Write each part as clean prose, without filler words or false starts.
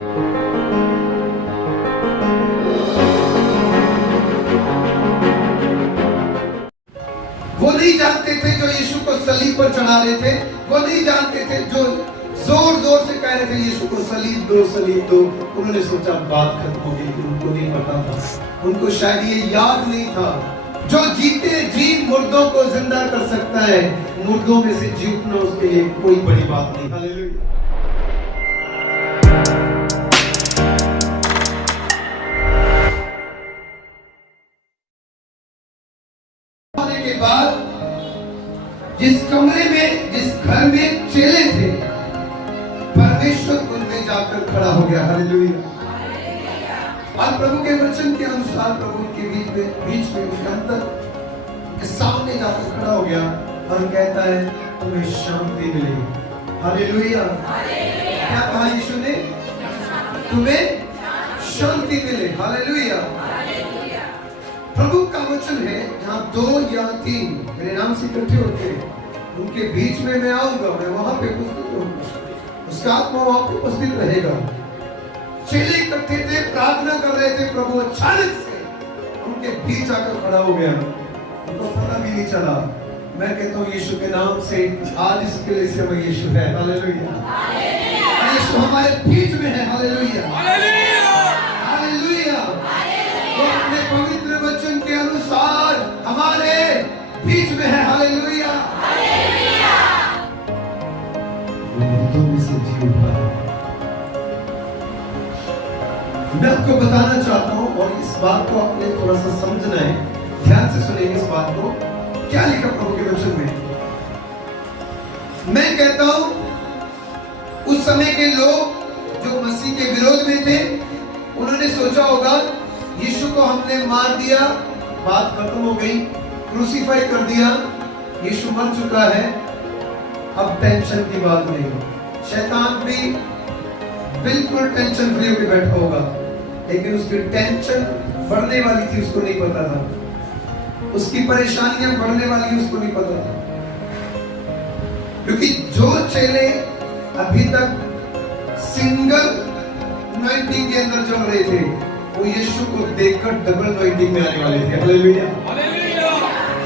वो नहीं जानते थे जो यीशु को सलीब पर चढ़ा रहे थे, वो नहीं जानते थे जो जोर जोर से कह रहे थे यीशु को सलीब दो सलीब दो। उन्होंने सोचा बात खत्म हो गई, उनको नहीं पता था, उनको शायद ये याद नहीं था जो जीते जी मुर्दों को जिंदा कर सकता है, मुर्दों में से जी उठना उसके लिए कोई बड़ी बात नहीं। हालेलुया। के बाद जिस कमरे में, जिस घर में चेले थे, परमेश्वर उनमें जाकर खड़ा हो गया। हालेलुया। और प्रभु के वचन के अनुसार प्रभु के बीच में उनके अंदर के सामने जाकर खड़ा हो गया और कहता है तुम्हें शांति मिलेगी। हालेलुया। क्या कहा यीशु ने? तुम्हें शांति मिले। हालेलुया। प्रभु का वचन है जहाँ 2 या 3 मेरे नाम से इकट्ठे होते हैं उनके बीच में मैं आऊंगा, मैं वहां पे उपस्थित रहूंगा, उसका आत्मा वहां पे उपस्थित रहेगा। चेले इकट्ठे थे, प्रार्थना कर रहे थे, प्रभु अचानक से उनके बीच आकर खड़ा हो गया, उनको पता भी नहीं चला। मैं कहता हूँ यीशु के नाम से आज इसके लिए से मैं यीशु है। हालेलुया। यीशु हमारे बीच में है। हालेलुया। हालेलुया। वो अपने पवित्र वचन के अनुसार हमारे बीच में है। हालेलुया। मैं आपको बताना चाहता हूं और इस बात को आपने थोड़ा सा समझना है, ध्यान से सुनिए इस बात को। क्या लिखा प्रभु के वचन में? मैं कहता हूं उस समय के लोग जो मसीह के विरोध में थे उन्होंने सोचा होगा यीशु को हमने मार दिया, बात खत्म हो गई, क्रूसीफाई कर दिया, यीशु मर चुका है, अब टेंशन की बात नहीं। शैतान भी बिल्कुल टेंशन फ्री होकर बैठा होगा, लेकिन उसकी टेंशन बढ़ने वाली थी, उसको नहीं पता था। उसकी परेशानियां बढ़ने वाली उसको नहीं पता था। क्योंकि जो चेले अभी तक सिंगल अनॉइंटिंग के अंदर चल रहे थे वो यीशु को देखकर डबल अनॉइंटिंग में आने वाले थे। हालेलुया।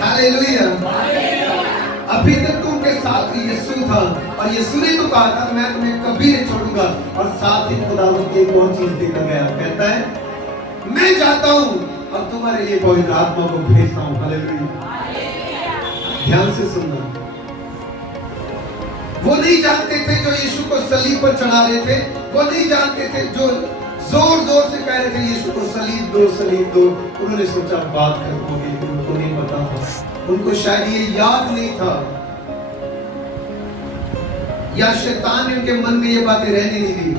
हालेलुया। अभी तक तो उनके साथ यीशु था और यीशु ने तो कहा था मैं तुम्हें कभी नहीं छोड़ूंगा, और साथ ही खुदावंद एक और चीज देकर गया, कहता है मैं जाता हूं और तुम्हारे लिए पवित्र आत्मा को भेजता हूं। हालेलुया। ध्यान से सुनना। वो नहीं जानते थे जो यीशु को सलीब पर चढ़ा रहे थे, वो नहीं जानते थे जो जोर जोर से कह रहे थे यीशु को सलीब दो सलीब दो। उन्होंने सोचा बात खत्म हो गई, उनको नहीं पता था, उनको शायद ये याद नहीं था, या शैतान ने उनके मन में ये बातें रहने नहीं दी।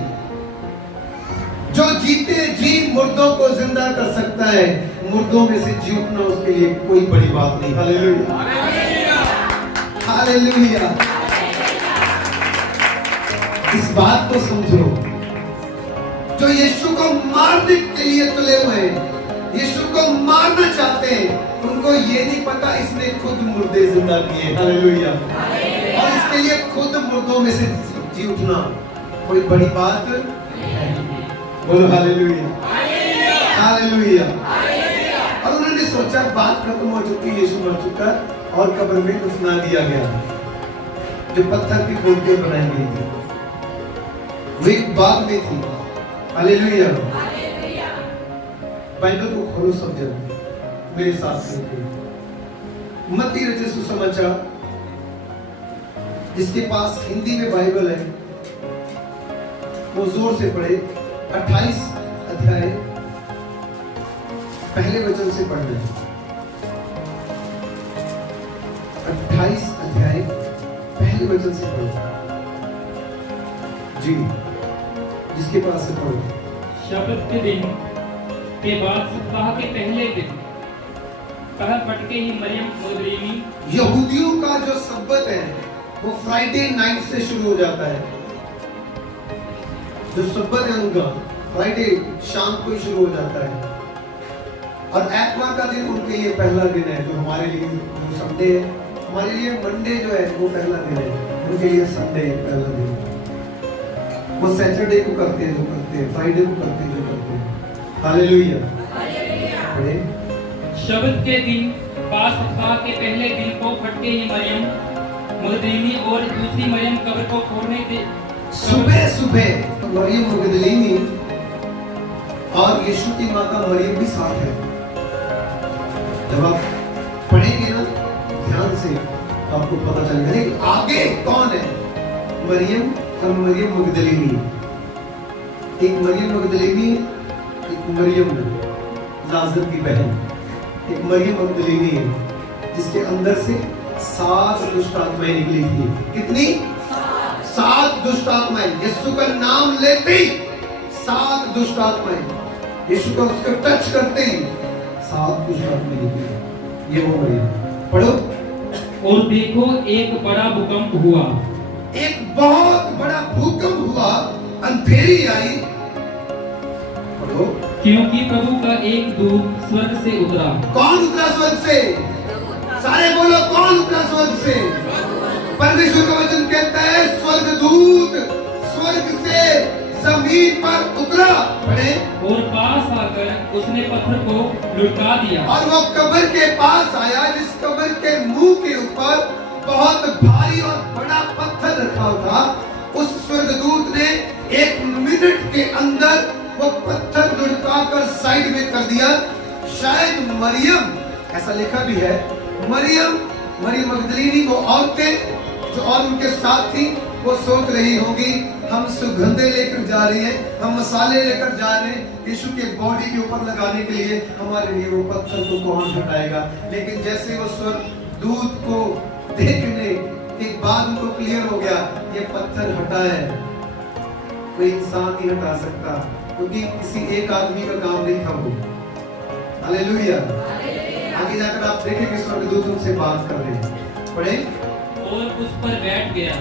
जो जीते जी मुर्दों को जिंदा कर सकता है, मुर्दों में से जी उठना उसके लिए कोई बड़ी बात नहीं। हालेलुया। हालेलुया। इस बात को समझो, जो यीशु को मारने के लिए तुले हुए हैं, यीशु को मारना चाहते हैं, उनको ये नहीं पता इसने खुद मुर्दे जिंदा किए। हालेलुया। और इसके लिए खुद मुर्दों में से जी उठना कोई बड़ी बात है। बोलो हालेलुया। हालेलुया। और उन्होंने सोचा बात खत्म हो चुकी, यीशु मर चुका और कब्र में दफना दिया गया, जो पत्थर की खोद के बनाई गई थी, वो एक बाग में थी। हालेलुया। बाइबल को खोलो सब जन मेरे साथ में। मत्ती रचित सुसमाचार, जिसके पास हिंदी में बाइबल है वो जोर से पढ़े। 28 अध्याय पहले वचन से पढ़ना है। 28 अध्याय पहले वचन से पढ़ो जी, जिसके पास से पढ़ो। शब्द के दिन के बाद सप्ताह के पहले दिन पहर फटके ही मरियम मगदलीनी। यहूदियों का जो सब्बत है वो फ्राइडे नाइट से शुरू हो जाता है। जो सब्बत है उनका फ्राइडे शाम को ही शुरू हो जाता है, और एतवार का दिन उनके लिए पहला दिन है। जो हमारे लिए जो संडे है, हमारे लिए मंडे जो है वो पहला दिन है, उनके लिए संडे पहला दिन। वो सैटरडे को करते हैं जो करते हैं, फ्राइडे को करते हैं जो करते हैं। हालेलुया। पढ़े। शब्द के दिन पास सप्ताह के पहले दिन को फटके ही मरियम मगदलीनी और दूसरी मरियम कब्र को खोलने दे सुबह सुबह मरियम मगदलीनी और यीशु की माता मरियम भी साथ है। जब आप पढ़ेंगे ना ध्यान से आपको पता चलेगा। लेकिन आगे कौन है? मरियम और मरियम मगदलीनी। एक मरियम मगदलीनी, एक मरियम लाजर की बहन, एक मरियम मगदलीनी है जिसके अंदर से 7 दुष्ट आत्माएं निकली थी। कितनी? 7 दुष्ट आत्माएं। यीशु का नाम लेते ही 7 दुष्ट आत्माएं, यीशु का उसको टच करते ही 7 दुष्ट आत्माएं निकली। ये वो मरियम। पढ़ो। और देखो एक बड़ा भूकंप हुआ। एक बहुत बड़ा भूकंप हुआ, अंधेरी आई। पढ़ो। क्योंकि प्रभु का एक दूत स्वर्ग से उतरा। कौन उतरा स्वर्ग से? सारे बोलो, कौन उतरा स्वर्ग से? परमेश्वर का वचन कहता है स्वर्गदूत स्वर्ग से जमीन पर उतरा। पढ़े। और पास आकर उसने पत्थर को लुढ़का दिया। और वो कब्र के पास आया जिस कब्र के मुंह के ऊपर बहुत भारी और बड़ा पत्थर रखा था। उस स्वर्गदूत ने 1 मिनट के अंदर वो पत्थर लुढ़का कर साइड में कर दिया। शायद मरियम, ऐसा लिखा भी है, मरियम मगदलीनी वो औरतें जो और उनके साथ थी वो सोच रही होगी हम सुगंधे लेकर जा रही हैं, हम मसाले लेकर जा रहे हैं यीशु के बॉडी के ऊपर लगाने के लिए, हमारे लिए वो पत्थर को कौन हटाएगा। लेकिन जैसे वो स्वर्गदूत को देखने के बाद उनको क्लियर हो गया ये पत्थर हटा है, कोई इंसान नहीं हटा सकता क्योंकि किसी एक आदमी का काम नहीं था वो। हालेलुया। आगे जाकर आप देखेंगे स्वर्गदूत उनसे बात कर रहे हैं। पढ़े। और उस पर बैठ गया।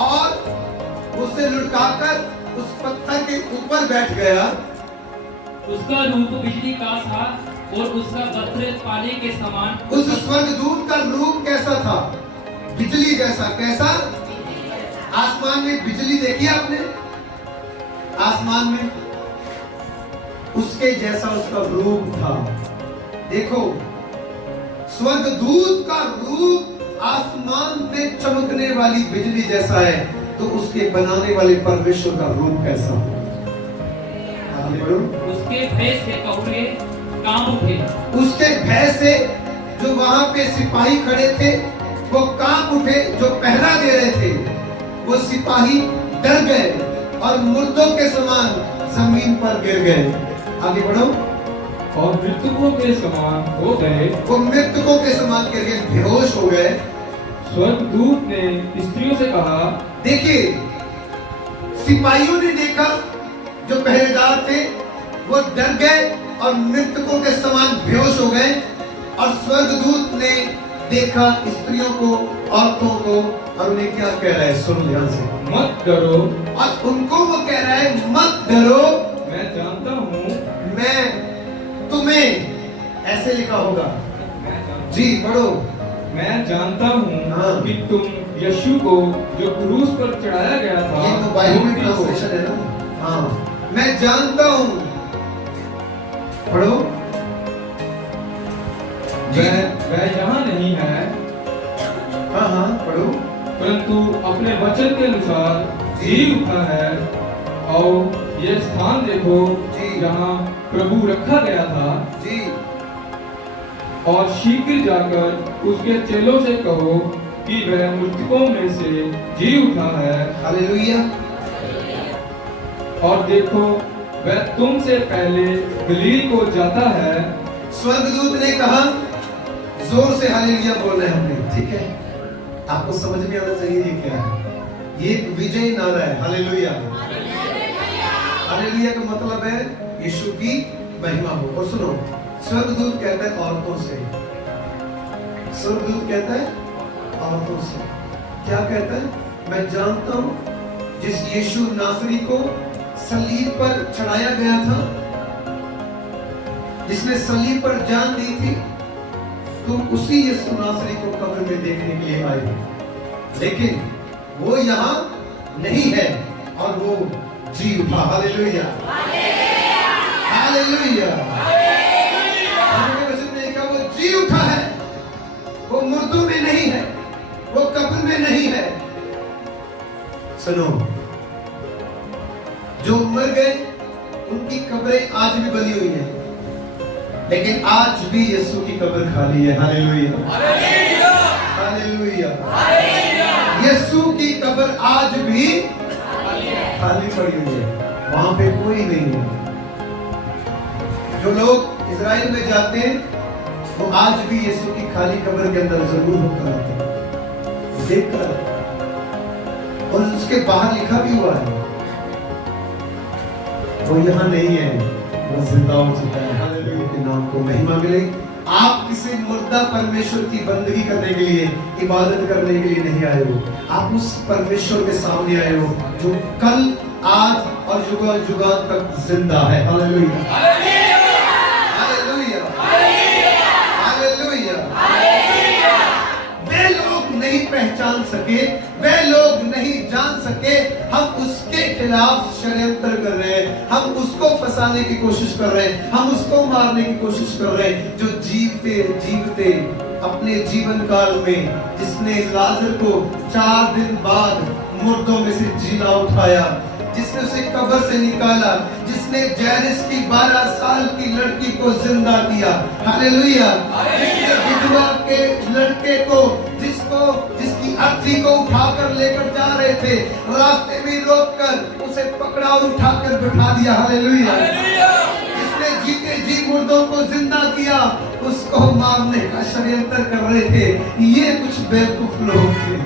और उसे लुढ़काकर उस पत्थर के ऊपर बैठ गया। उसका रूप बिजली का था और उसका वस्त्र पानी के समान। उस स्वर्गदूत का रूप कैसा था? बिजली जैसा। कैसा? आसमान में बिजली देखी आपने? आसमान में उसके जैसा उसका रूप था। देखो स्वर्गदूत का रूप आसमान में चमकने वाली बिजली जैसा है तो उसके बनाने वाले परमेश्वर का रूप कैसा? उसके भय से कहुरे कांप उठे। उसके भय से जो वहां पे सिपाही खड़े थे वो कांप उठे, जो पहरा दे रहे थे वो सिपाही डर गए और मुर्दों के समान जमीन पर गिर गए। आगे बढ़ो। और मृतकों के समान हो गए। वो मृतकों के समान गिर गए, बेहोश हो गए। स्वर्गदूत ने स्त्रियों से कहा, देखिए सिपाहियों ने देखा जो पहरेदार थे वो डर गए और मृतकों के समान बेहोश हो गए। और स्वर्गदूत ने देखा स्त्रियों को, औरतों को, और उन्हें क्या कह रहा है? सुनो ध्यान से। मत डरो। और उनको वो कह रहा है मत डरो, मैं जानता हूँ मैं तुम्हें, ऐसे लिखा होगा जी, पढ़ो। मैं जानता हूँ हाँ। कि तुम यीशु को जो क्रूस पर चढ़ाया गया था, ये तो बाइबल में ट्रांसलेशन है ना। हाँ, मैं जानता हूँ। पढ़ो। वह यहाँ नहीं है। हाँ हाँ पढ़ो। परंतु अपने वचन के अनुसार जी उठा है। और ये स्थान देखो जी, जहाँ प्रभु रखा गया था जी। और शीघ्र जाकर उसके चेलों से कहो कि वह मृतकों में से जी उठा है। हालेलुया। और देखो वह तुमसे पहले गलील को जाता है। स्वर्गदूत ने कहा, जोर से हालेलुया बोलना है हमने, ठीक है? आपको समझ में आना चाहिए ये क्या है। ये एक विजय नारा है। हालेलुया। हालेलुया का मतलब है यीशु की महिमा हो। और सुनो, स्वर्गदूत कहता है औरतों से, स्वर्गदूत कहता है औरतों से। क्या कहता है? मैं जानता हूं जिस यीशु नासरी को सलीब पर चढ़ाया गया था, जिसने सलीब पर जान दी थी, तुम उसी यीशु नासरी को कब्र में देखने के लिए आए। लेकिन वो यहाँ नहीं है और वो जी उठा। Hallelujah, hallelujah. वचन में लिखा वो जी उठा है, वो मुर्दों में नहीं है, वो कब्र में नहीं है। सुनो, जो मर गए उनकी कब्रें आज भी बनी हुई हैं, लेकिन आज भी यीशु की कब्र खाली है। Hallelujah, hallelujah. यीशु की कब्र आज भी खाली पड़ी हुई है, वहां पे कोई नहीं है। जो लोग इजराइल में जाते हैं वो आज भी यीशु की खाली कब्र के अंदर जरूर होकर आते हैं, देखकर। और उसके बाहर लिखा भी हुआ है वो यहाँ नहीं है, वो जिंदा हो चुका है। हालेलुया के नाम को महिमा मिले। आप किसी मुर्दा परमेश्वर की बंदगी करने के लिए, इबादत करने के लिए नहीं आए हो, आप उस परमेश्वर के सामने आए हो जो कल, आज और जुगा जुगा तक जिंदा है। Hallelujah, hallelujah, hallelujah. वे लोग नहीं पहचान सके, वे लोग नहीं जान सके, हम उसके खिलाफ षड्यंत्र कर रहे हैं, हम उसको फंसाने की कोशिश कर रहे हैं, हम उसको मारने की कोशिश कर रहे हैं, जो जीवते जीवते अपने जीवन काल में जिसने लाजर को 4 दिन बाद मुर्दों में से जिला उठाया, जिसने उसे कब्र से निकाला, जिसने जैरिस की 12 साल की लड़की को जिंदा किया। हालेलुया। जिसने विधवा के लड़के को, जिसकी अर्थी को उठाकर लेकर जा रहे थे, रास्ते में रोककर उसे पकड़ा और उठाकर बिठा दिया। हालेलुया। जिसने जीते जी मुर्दों को जिंदा किया, उसको मारने का षड्यंत्र कर रहे थे। ये कुछ बेवकूफ लोग थे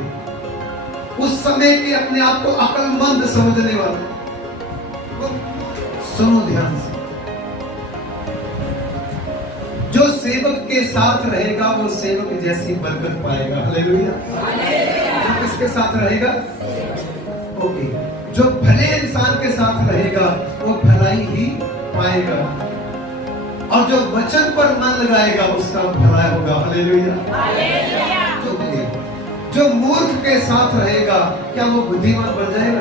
उस समय के, अपने आप को अक्लमंद समझने वाले। सुनो ध्यान से, जो सेवक के साथ रहेगा वो सेवक जैसी बरकत पाएगा। हालेलुया। जो किसके साथ रहेगा? ओके। जो भले इंसान के साथ रहेगा वो भलाई ही पाएगा, और जो वचन पर मन लगाएगा उसका भला होगा। हालेलुया। जो मूर्ख के साथ रहेगा क्या वो बुद्धिमान बन जाएगा?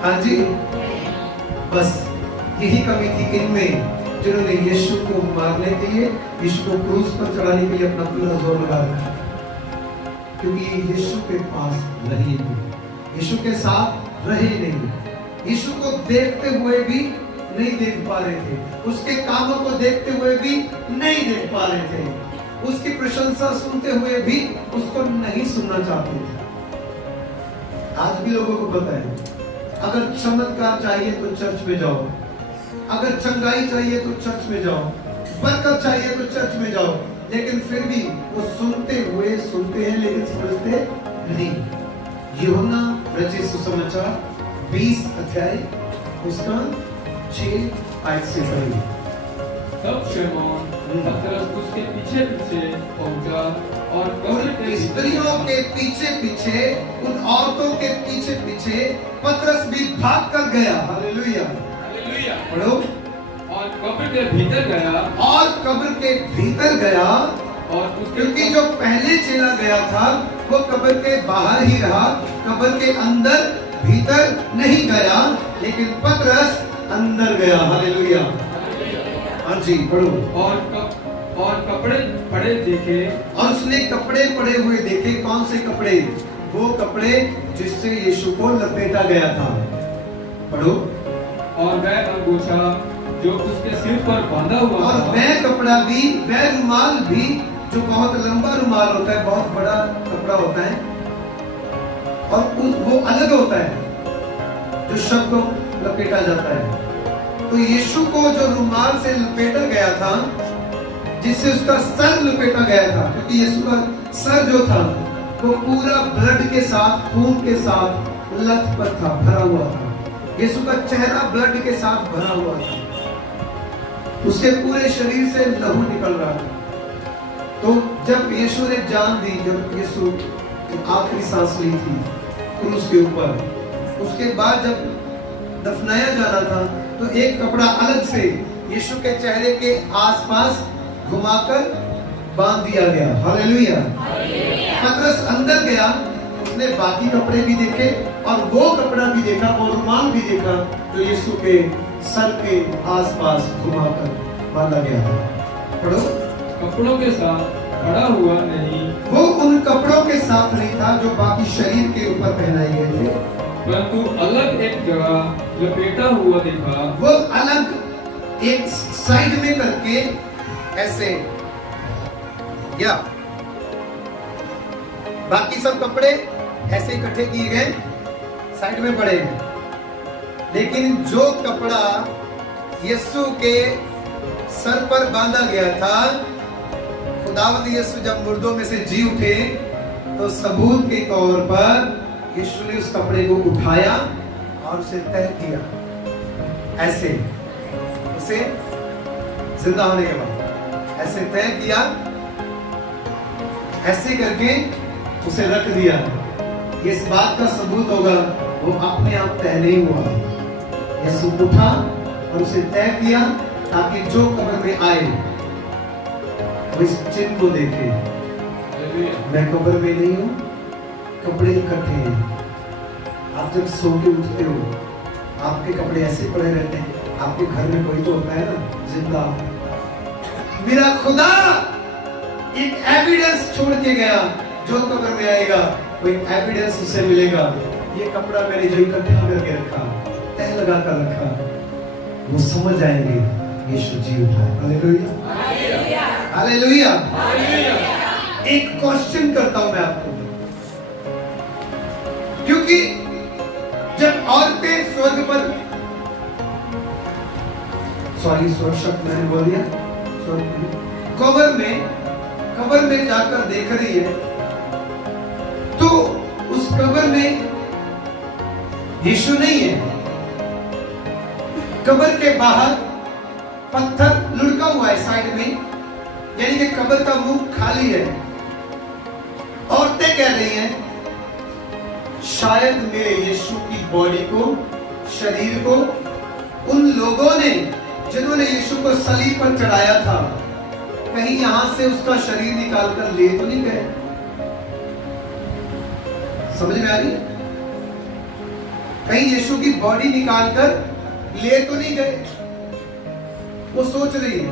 हाँ जी। बस यही कमी थी इनमें, जिन्होंने यीशु को मारने के लिए, यीशु को क्रूस पर चढ़ाने के लिए अपना पूरा जोर लगा रखा, क्योंकि यीशु के पास रहे नहीं, यीशु के साथ रहे नहीं, यीशु को देखते हुए भी नहीं देख पा रहे थे, उसके कामों को देखते हुए भी नहीं देख पा रहे थे, उसकी प्रशंसा सुनते हुए भी उसको नहीं सुनना चाहते थे। आज भी लोगों को पता है, अगर चमत्कार चाहिए तो चर्च में जाओ, अगर चंगाई चाहिए तो चर्च में जाओ, बरकत चाहिए तो चर्च में जाओ, लेकिन फिर भी वो सुनते हैं लेकिन समझते नहीं। यूहन्ना रचित सुसमाचार 20 अध्याय उसका 6 आयत से पढ़िए। तब शमौन पतरस उसके पीछे पीछे पहुंचा और कब्र के स्त्रियों के पीछे पीछे, उन औरतों के पीछे पीछे पतरस भी भाग कर गया। Hallelujah, hallelujah. पढ़ो। और कब्र के भीतर गया, और कब्र के भीतर गया, और उसके, क्योंकि जो पहले चेला गया था वो कब्र के बाहर ही रहा, कब्र के अंदर भीतर नहीं गया, लेकिन पतरस अंदर गया। हालेलुया। हाँ जी, पढ़ो। और कपड़े पड़े देखे, और उसने कपड़े पड़े हुए देखे। कौन से कपड़े? वो कपड़े जिससे यीशु को लपेटा गया था। पढ़ो। और वह अंगूछा जो उसके सिर पर बांधा हुआ और था, वह कपड़ा भी, वह रुमाल भी, जो बहुत लंबा रुमाल होता है, बहुत बड़ा कपड़ा होता है, और वो अलग होता है जो शब्द को लपेटा जाता है। तो यीशु को जो रुमाल से लपेटा गया था, जिससे उसका सर लपेटा गया था, क्योंकि यीशु का सर जो था वो पूरा ब्लड के साथ, खून के साथ लथपथ था, भरा हुआ था। यीशु का चेहरा ब्लड के साथ भरा हुआ था, उसके पूरे शरीर से लहू निकल रहा था। तो जब यीशु ने जान दी, जब यीशु आखिरी सांस ली थी क्रूस के ऊपर, उसके बाद जब दफनाया जाना था, तो एक कपड़ा अलग से यीशु के चेहरे के आसपास घुमाकर बांध दिया गया। हालेलुया। पतरस अंदर गया, उसने बाकी कपड़े भी देखे और वो कपड़ा भी देखा और रुमाल भी देखा जो यीशु के सर के आसपास घुमाकर बांधा गया था। पढ़ो। कपड़ों के साथ खड़ा हुआ नहीं, वो उन कपड़ों के साथ नहीं था जो बाकी शरीर के ऊपर पहनाए गए थे, परंतु अलग एक जगह लपेटा हुआ देखा। वो अलग एक साइड में करके ऐसे, या बाकी सब कपड़े ऐसे इकट्ठे किए गए साइड में पड़े हैं, लेकिन जो कपड़ा यीशु के सर पर बांधा गया था, खुदावंद यीशु जब मुर्दों में से जी उठे तो सबूत के तौर पर यीशु ने उस कपड़े को उठाया और उसे तह किया, ऐसे उसे जिंदा होने के बाद ऐसे तय किया, ऐसे करके उसे रख दिया। ये इस बात का सबूत होगा वो अपने आप तय नहीं हुआ। यीशु उठा और उसे तय किया ताकि जो कब्र में आए वो इस चिन्ह को देखे, मैं कब्र में नहीं हूं, कपड़े इकट्ठे हैं। आप जब सो के उठते हो आपके कपड़े ऐसे पड़े रहते हैं, आपके घर में कोई तो होता है ना जिंदा। मेरा खुदा एक एविडेंस छोड़ के गया, जो कब्र में आएगा वो एक एविडेंस उसे मिलेगा। ये कपड़ा मैंने जो इकट्ठा करके रखा, तह लगा कर रखा, वो समझ जाएंगे यीशु जी उठा है। Hallelujah, hallelujah. एक क्वेश्चन करता हूं मैं आपको, क्योंकि जब औरतें स्वर्ग पर, सॉरी स्वर्ग शब्द मैंने बोल दिया, कब्र में जाकर देख रही है तो उस कब्र में यीशु नहीं है। कब्र के बाहर पत्थर लुढ़का हुआ है साइड में, यानी कि कब्र का मुंह खाली है। औरतें कह रही हैं शायद मेरे यीशु की बॉडी को, शरीर को उन लोगों ने जिन्होंने यीशु को सलीब पर चढ़ाया था, कहीं यहां से उसका शरीर निकाल कर ले तो नहीं गए। समझ में आ रही है? कहीं यीशु की बॉडी निकाल कर ले तो नहीं गए, वो सोच रही है।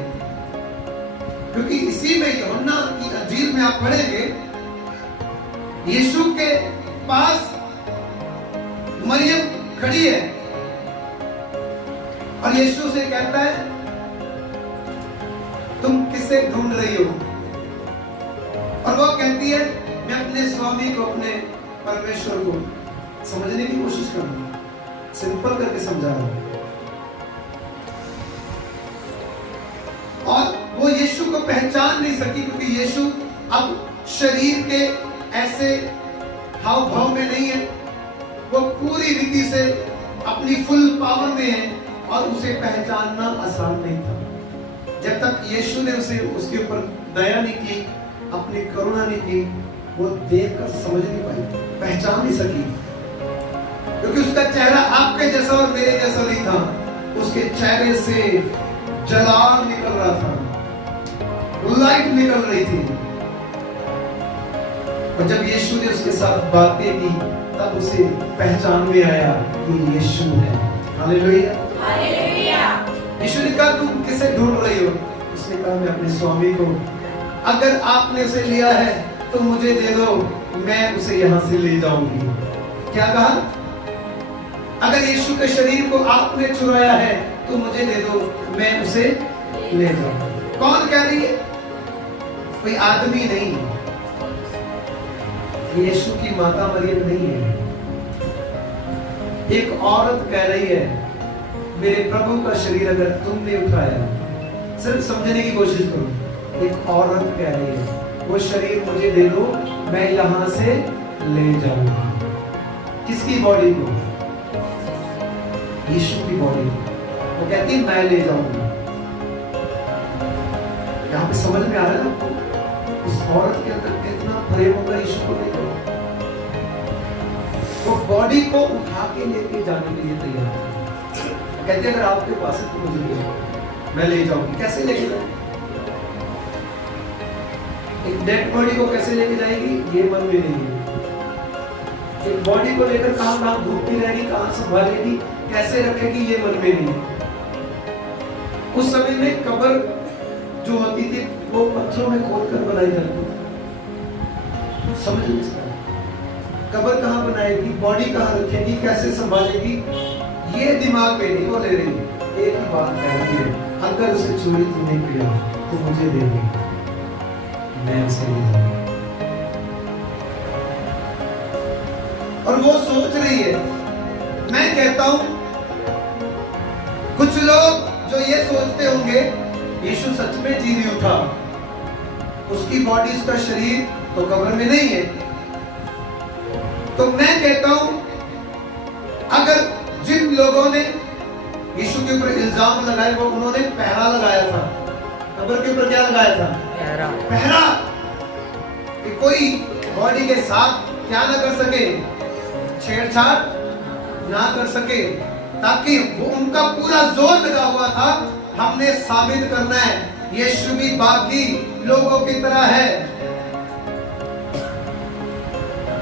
क्योंकि इसी में यूहन्ना की इंजील में आप पढ़ेंगे, यीशु के पास मरियम खड़ी है और यीशु से कहता है तुम किसे ढूंढ रही हो? और वो कहती है मैं अपने स्वामी को, अपने परमेश्वर को। समझने की कोशिश कर रहा हूं, सिंपल करके समझा रहा हूं। और वो यीशु को पहचान नहीं सकी, क्योंकि यीशु अब शरीर के ऐसे हाव भाव में नहीं है, वो पूरी रीति से अपनी फुल पावर में है और उसे पहचानना आसान नहीं था। जब तक यीशु ने उसे उसके ऊपर दया नहीं की, अपनी करुणा नहीं की, वो देखकर समझ नहीं पाई, पहचान नहीं सकी, क्योंकि उसका चेहरा आपके जैसा और मेरे जैसा नहीं था। उसके चेहरे से जलाल निकल रहा था, लाइट निकल रही थी। और जब यीशु ने उसके साथ बातें की तब उसे पहचान में आया कि यीशु है। Hallelujah, hallelujah. यीशु ने कहा तुम किसे ढूंढ रही हो? उसने कहा मैं अपने स्वामी को। अगर आपने उसे लिया है तो मुझे दे दो, मैं उसे यहां से ले जाऊंगी। क्या कहा? अगर यीशु के शरीर को आपने चुराया है तो मुझे दे दो, मैं उसे ले जाऊंगी। कौन कह रही है? कोई आदमी नहीं, यीशु की माता मरियम नहीं है। एक औरत कह रही है मेरे प्रभु का शरीर अगर तुमने उठाया, सिर्फ समझने की कोशिश करो। एक औरत कह रही है वो शरीर मुझे दे दो, मैं यहां से ले जाऊंगा। किसकी बॉडी को? यीशु की बॉडी। वो कहती है मैं ले जाऊंगी। यहां पे समझ में आ रहा है आपको उस औरत के अंदर कितना प्रेम होगा यीशु को लेकर। वो बॉडी को उठा के लेके जाने के लिए तैयार है। कहते अगर आपके पास है तो मुझे ले जाओ, मैं ले जाऊंगी। कैसे लेके जाऊंगी? एक डेड बॉडी को कैसे लेके जाएगी ये मन में नहीं है। बॉडी को लेकर कहां घूमती रहेगी, कहां संभालेगी, कैसे रखेगी, ये मन में नहीं। उस समय में कब्र जो होती थी वो पत्थरों में खोदकर बनाई जाती थी। समझ नहीं सकता कब्र कहां बनाएगी, बॉडी कहां रखेगी, कैसे संभालेगी, ये दिमाग में नहीं वो ले रही। एक ही बात कह रही है, अगर उसे चोरी तूने किया तो मुझे दे दे, मैं उसे नहीं दूंगा। और वो सोच रही है। मैं कहता हूं कुछ लोग जो ये सोचते होंगे यीशु सच में जी नहीं उठा, उसकी बॉडी, उसका शरीर तो कब्र में नहीं है। तो मैं कहता हूं अगर जिन लोगों ने यीशु के ऊपर इल्जाम लगाए वो उन्होंने पहरा लगाया था, कब्र के ऊपर क्या लगाया था? पहरा। कि कोई बॉडी के साथ क्या ना कर सके, छेड़छाड़ ना कर सके, ताकि वो उनका पूरा जोर लगा हुआ था हमने साबित करना है यीशु भी बाकी लोगों की तरह है,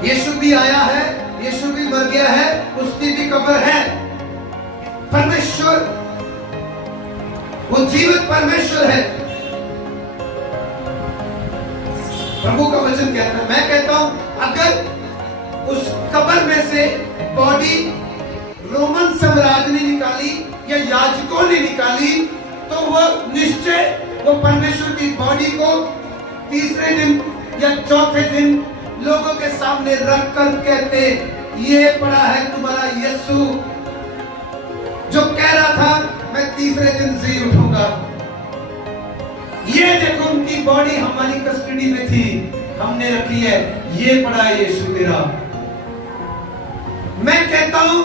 यीशु भी आया है, यीशु भी मर गया है, उसकी भी कब्र है। परमेश्वर वो जीवित परमेश्वर है। प्रभु का वचन कहता है, मैं कहता हूं अगर उस कब्र में से बॉडी रोमन साम्राज्य ने निकाली या याजकों ने निकाली तो वह निश्चय वो परमेश्वर की बॉडी को तीसरे दिन या चौथे दिन लोगों के सामने रखकर कहते, ये पड़ा है तुम्हारा यीशु जो कह रहा था मैं तीसरे दिन जी उठूंगा। ये देखो उनकी बॉडी हमारी कस्टडी में थी, हमने रखी है, ये पड़ा है यीशु तेरा। मैं कहता हूं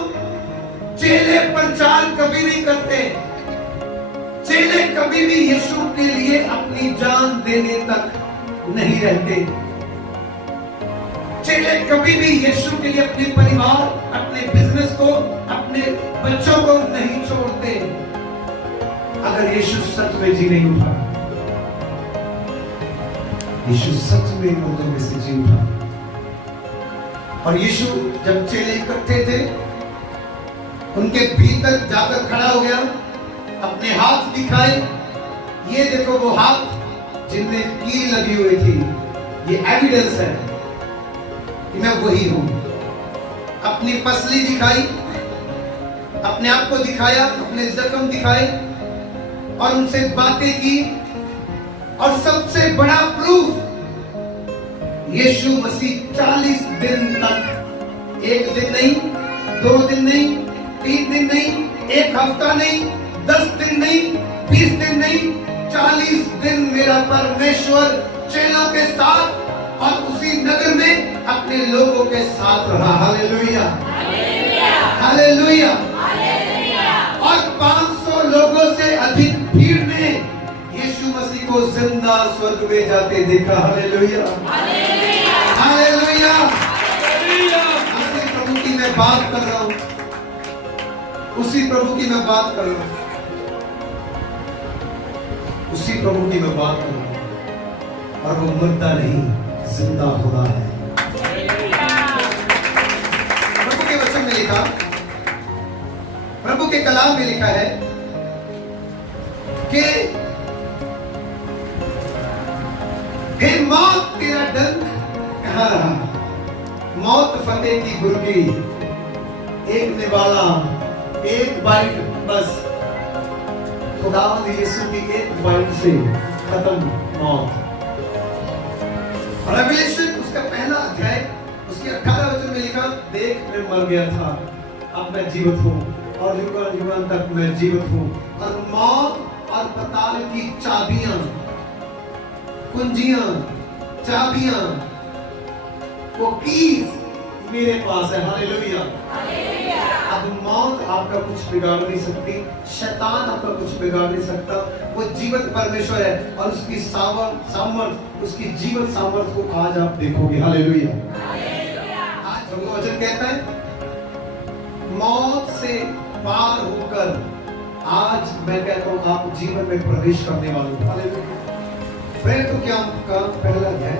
चेले प्रचार कभी नहीं करते, चेले कभी भी यीशु के लिए अपनी जान देने तक नहीं रहते, चेले कभी भी यीशु के लिए अपने परिवार, अपने बिजनेस को, अपने बच्चों को नहीं छोड़ते अगर यीशु सच में जी नहीं उठा। यीशु सच में मुर्दों में से जी उठा। और यीशु जब चेले इकट्ठे थे उनके भीतर जाकर खड़ा हो गया, अपने हाथ दिखाए, ये देखो वो हाथ जिनमें कील लगी हुई थी, ये एविडेंस है कि मैं वही हूं। अपनी पसली दिखाई, अपने आप को दिखाया, अपने जख्म दिखाए और उनसे बातें की। और सबसे बड़ा प्रूफ यीशु मसीह 40 दिन तक, एक दिन नहीं, 2 दिन नहीं, 3 दिन नहीं, 1 हफ्ता नहीं, 10 दिन नहीं, 20 दिन नहीं, 40 दिन मेरा परमेश्वर चेलों के साथ और उसी नगर में अपने लोगों के साथ रहा। Hallelujah, hallelujah. और 500 लोगों से अधिक भीड़ ने यीशु मसीह को जिंदा स्वर्ग में जाते देखा। Hallelujah, hallelujah. उसी प्रभु की मैं बात कर रहा हूं, उसी प्रभु की मैं बात कर रहा हूं, उसी प्रभु की मैं बात कर रहा हूं। और वो मरता नहीं, जिंदा हो रहा है। प्रभु के वचन में लिखा, प्रभु के कलाम में लिखा है कि हे मौत तेरा डंक कहां रहा, मौत फतेह की गुर्गी, एक निवाला, एक बाइट बस, खुदावंद यीशु की एक बाइट से खत्म मौत। रेवलेशन उसका पहला अध्याय उसके 18 वचन में लिखा, देख मैं मर गया था, अब मैं जीवित हूं और युगान तक मैं जीवित हूं। और मौत और पाताल की चाबियां, कुंजियां, चाबियां, वो कीज मेरे पास है। हालेलुया। अब मौत आपका कुछ बिगाड़ नहीं सकती, शैतान आपका कुछ बिगाड़ नहीं सकता। वो जीवित परमेश्वर है और उसकी सामर्थ, उसकी जीवित सामर्थ को आज आप देखोगे। हालेलुया। आज प्रभु वचन कहता है मौत से पार होकर आज मैं कहता हूं आप जीवन में प्रवेश करने वाले हो। हालेलुया। प्रेरितों के काम का पहला अध्याय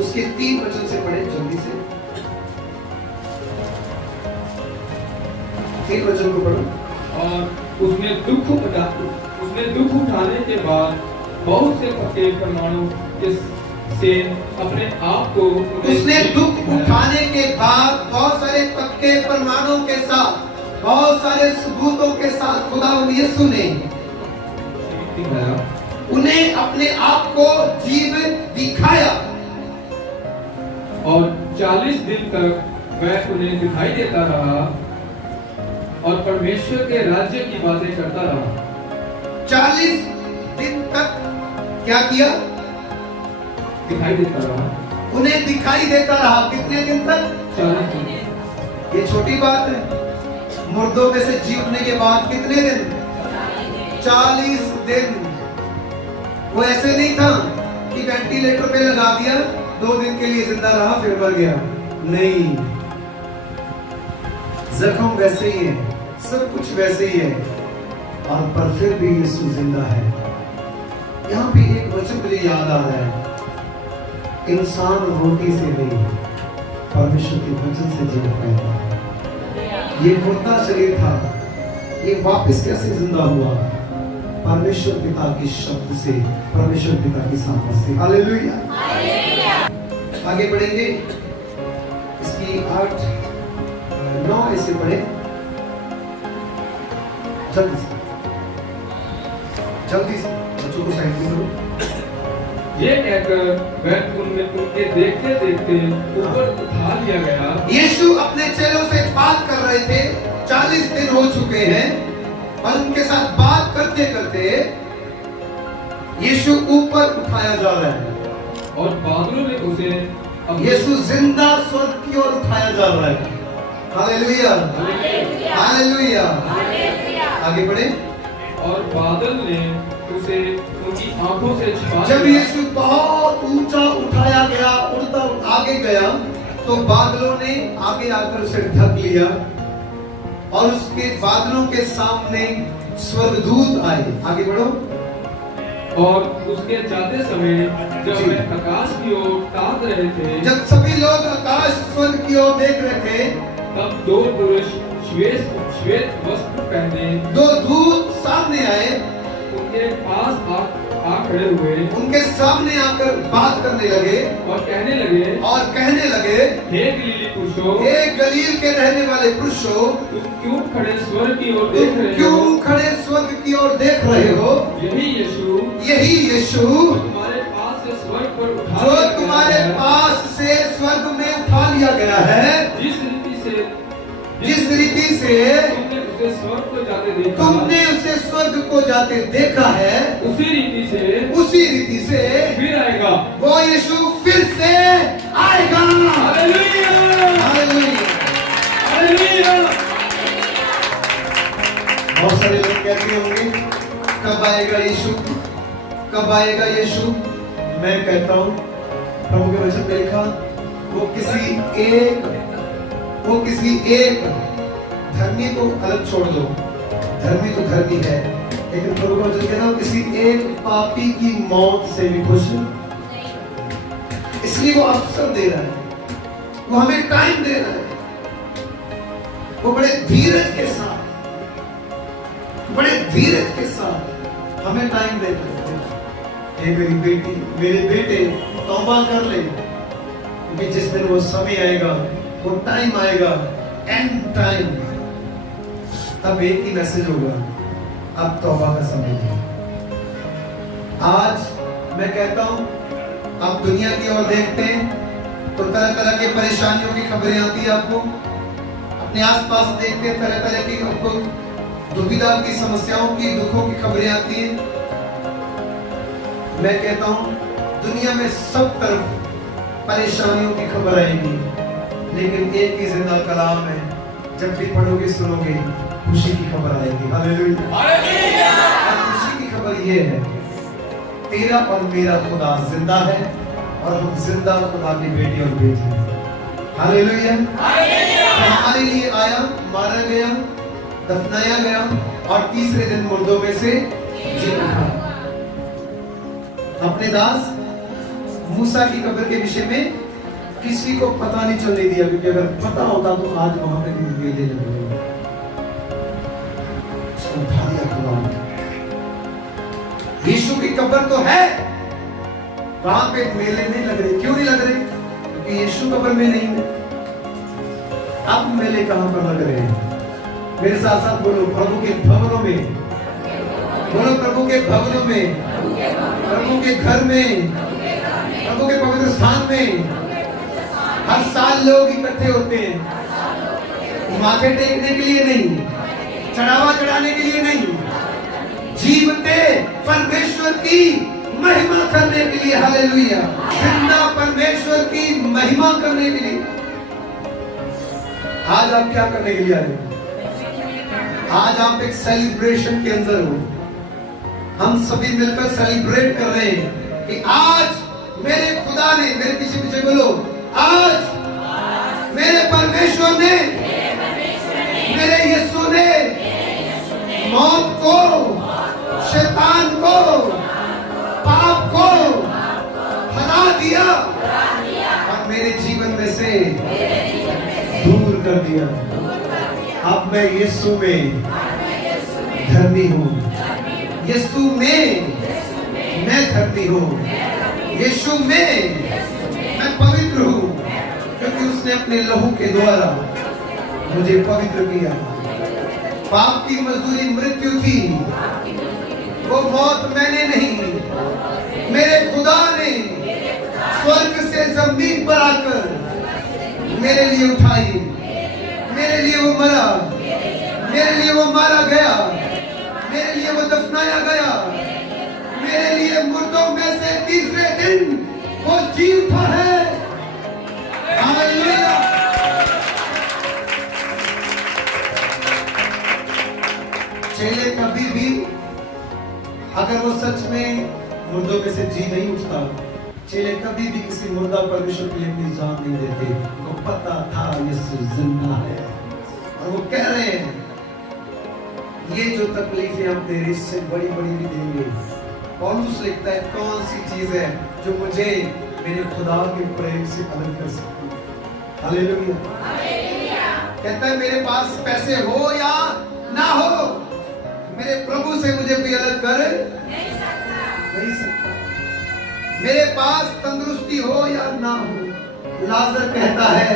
उसके 3 वचन से पढ़े जल्दी से। 3 वचन को पढ़ो। और उसने दुख उठाने के बाद बहुत से पक्के प्रमाणों के से अपने आप को उसने दुख उठाने के बाद बहुत सारे पक्के प्रमाणों के साथ, बहुत सारे सबूतों के साथ खुदावंद यीशु ने उन्हें अपने आप को जीवित दिखाया। और 40 दिन तक वह उन्हें दिखाई देता रहा और परमेश्वर के राज्य की बातें करता रहा। 40 दिन तक क्या किया? दिखाई देता रहा, उन्हें दिखाई देता रहा। कितने दिन तक? 40 दिन। ये छोटी बात है। मुर्दों में से जी उठने के बाद कितने दिन? 40 दिन। वो ऐसे नहीं था कि वेंटिलेटर पे लगा दिया, 2 दिन के लिए जिंदा रहा फिर मर गया। नहीं, जख्म वैसे ही है, सब कुछ वैसे ही है, और पर फिर भी यीशु जिंदा है। यहाँ पे एक वचन मुझे याद आ रहा है, इंसान रोटी से नहीं परमेश्वर के वचन से जीवित रहता है। ये मुर्दा शरीर था, ये वापस कैसे जिंदा हुआ? परमेश्वर पिता के शब्द से, परमेश्वर पिता की सामर्थ से। हालेलुया। आगे बढ़ेंगे। इसकी 8-9 ऐसे पढ़े जल्दी से, जल्दी से बच्चों को साइड में करो। ये कहकर वह उनके देखते देखते ऊपर उठा लिया गया। यीशु अपने चेलों से बात कर रहे थे, 40 दिन हो चुके हैं, और उनके साथ बात करते करते यीशु ऊपर उठाया जा रहा है, और बादलों में उसे यीशु जिंदा स्वर्ग की ओर उठाया जा रहा है। Hallelujah, hallelujah. आगे बढ़े। और बादल ने उसे उनकी आंखों से छिपा जब लिया। यीशु बहुत ऊंचा उठाया गया, उड़ता आगे गया, तो बादलों ने आगे आकर उसे ढक लिया, और उसके बादलों के सामने स्वर्गदूत आए। आगे बढ़ो। और उसके जाते समय जब वे आकाश की ओर ताक रहे थे, जब सभी लोग आकाश स्वर्ग की ओर देख रहे थे, तब 2 पुरुष श्वेत वस्त्र पहने 2 दूत सामने आए, उनके पास आ खड़े हुए, उनके सामने आकर बात करने लगे, और कहने लगे, हे गलीली पुरुषों, हे गलील के रहने वाले पुरुषों, तुम क्यों खड़े स्वर्ग की ओर देख रहे हो? क्यों खड़े स्वर्ग की ओर देख रहे हो? यही यीशु तुम्हारे पास से स्वर्ग पर उठा जो तुम्हारे पास से स्वर्ग में उठा लिया गया है, जिस रीति से तुमने उसे स्वर्ग को जाते देखा, तुमने उसे स्वर्ग को जाते देखा है, उसी रीति से फिर आएगा। वो यीशु फिर से आएगा। Hallelujah, hallelujah, hallelujah. बहुत सारे लोग कहते होंगे, कब आएगा यीशु, कब आएगा यीशु? मैं कहता हूँ, प्रभु के वचन में लिखा, वो किसी एक धर्मी को अलग छोड़ दो, धर्मी तो धर्मी है, लेकिन प्रभु का वचन कहता है किसी एक पापी की मौत से भी खुश है। इसलिए वो अवसर दे रहा है, वो हमें टाइम दे रहा है, वो बड़े धीरज के साथ हमें टाइम दे रहा है। ये मेरी बेटी, मेरे बेटे तौबा कर ले, क्योंकि जिस दिन वो समय आएगा, वो टाइम आएगा, एंड टाइम, तब एक ही मैसेज होगा, अब तौबा का समय है। आज मैं कहता हूं, आप दुनिया की ओर देखते हैं तो तरह तरह की परेशानियों की खबरें आती है, आपको अपने आसपास देखते हैं तरह तरह की, आपको दुविधा की, समस्याओं की, दुखों की खबरें आती हैं। मैं कहता हूं, दुनिया में सब तरफ परेशानियों की खबर आएगी, लेकिन एक ही जिंदा कलाम है, जब भी पढ़ोगे सुनोगे खुशी की खबर आएगी। Hallelujah, hallelujah. खुशी की खबर ये है, तेरा और मेरा खुदा जिंदा है, और हम जिंदा खुदा के बेटे और बेटी हैं। Hallelujah, hallelujah. हमारे लिए आया, मारा गया, दफनाया गया, और तीसरे दिन मुर्दों में से जी उठा। अपने दास मूसा की कब्र के विषय में किसी को पता नहीं चलने दिया, क्योंकि अगर पता होता तो आज वहां पे भी मेले लगे हुए। उठा दिया खुदा ने। यीशु की कब्र तो है, वहां पे मेले नहीं लग रहे। क्यों नहीं लग रहे? क्योंकि यीशु कब्र में नहीं है। अब मेले कहां पर लग रहे हैं? मेरे साथ साथ बोलो, प्रभु के भवनों में। बोलो, प्रभु के भवनों में, प्रभु के घर में, प्रभु के पवित्र स्थान में हर साल लोग इकट्ठे होते हैं, माथे टेकने के लिए नहीं, चढ़ावा चढ़ाने के लिए नहीं, जीवते परमेश्वर की महिमा करने के लिए। हालेलुया। जिंदा परमेश्वर की महिमा करने के लिए। आज आप क्या करने के लिए आए? आज आप एक सेलिब्रेशन के अंदर हो। हम सभी मिलकर सेलिब्रेट कर रहे हैं कि आज मेरे खुदा ने, मेरे पीछे पीछे बोलो, आज मेरे परमेश्वर ने, मेरे यीशु ने मौत को, शैतान को, पाप को हरा दिया और मेरे जीवन में से दूर कर दिया। अब मैं यीशु में धर्मी हूँ, यीशु में मैं धर्मी हूँ, यीशु में मैं पवित्र हूँ, क्योंकि उसने अपने लहू के द्वारा मुझे पवित्र किया। पाप की मजदूरी मृत्यु थी, वो मौत मैंने नहीं, मेरे खुदा ने स्वर्ग से जमीन पर आकर मेरे लिए उठाई, मेरे लिए वो मरा, मेरे लिए वो मारा गया, मेरे लिए वो दफनाया गया, मेरे लिए मुर्दों में से तीसरे दिन वो जी उठा है। हालेलुया। चेले कभी भी अगर वो सच में मुर्दों में से जी नहीं उठता, चेले कभी भी किसी मुर्दा परमेश्वर के लिए अपनी जान नहीं देते। उनको पता था यीशु जिंदा है और वो कह रहे हैं ये जो तकलीफें हम तेरे इससे बड़ी बड़ी भी देंगे। पौलुस लिखता है, कौन सी चीज है जो मुझे मेरे खुदा के प्रेम से अलग कर सकती है? हालेलुया। कहता है मेरे पास पैसे हो या ना हो, मेरे प्रभु से मुझे कोई अलग कर नहीं सकता। मेरे पास तंदुरुस्ती हो या ना हो, लाजर कहता है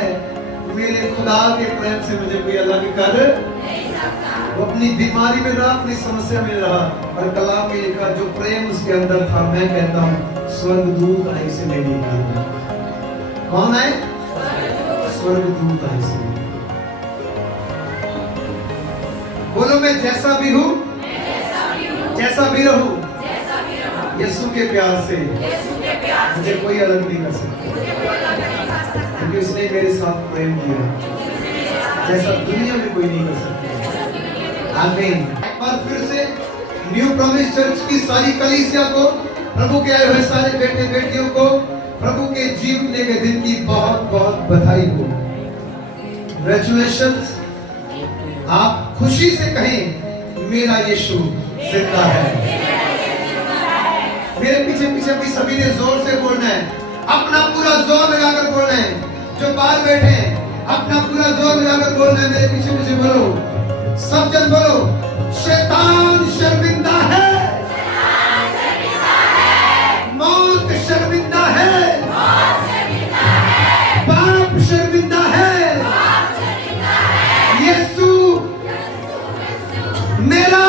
मेरे खुदा के प्रेम से मुझे कोई अलग कर नहीं सकता। वो अपनी बीमारी में रहा, अपनी समस्या में रहा, और कलाम में लिखा जो प्रेम उसके अंदर था, मैं कहता हूँ स्वर्गदूत आए इसे ले लिया। कौन है? स्वर्गदूत आए इसे। बोलो, मैं जैसा भी हूँ, जैसा भी रहूं, यीशु के प्यार से मुझे कोई अलग नहीं कर सकता, क्योंकि उसने मेरे साथ प्रेम किया जैसा दुनिया में कोई नहीं कर सकता। आमीन। एक बार फिर से न्यू प्रॉमिस चर्च की सारी कलीसिया को, प्रभु के आए हुए सारे बेटे बेटियों को प्रभु के जीवने के दिन की बहुत बहुत बधाई हो। कंग्रेचुलेशंस। आप खुशी से कहें मेरा यीशु जिंदा है। मेरे पीछे पीछे भी सभी ने जोर से बोलना है, अपना पूरा जोर लगाकर बोलना है। जो बाहर बैठे हैं अपना पूरा जोर लगाकर बोलना है। मेरे पीछे पीछे बोलो, सब जन बोलो, शैतान शर्मिंदा है, मौत शर्मिंदा है, पाप शर्मिंदा है, यीशु मेरा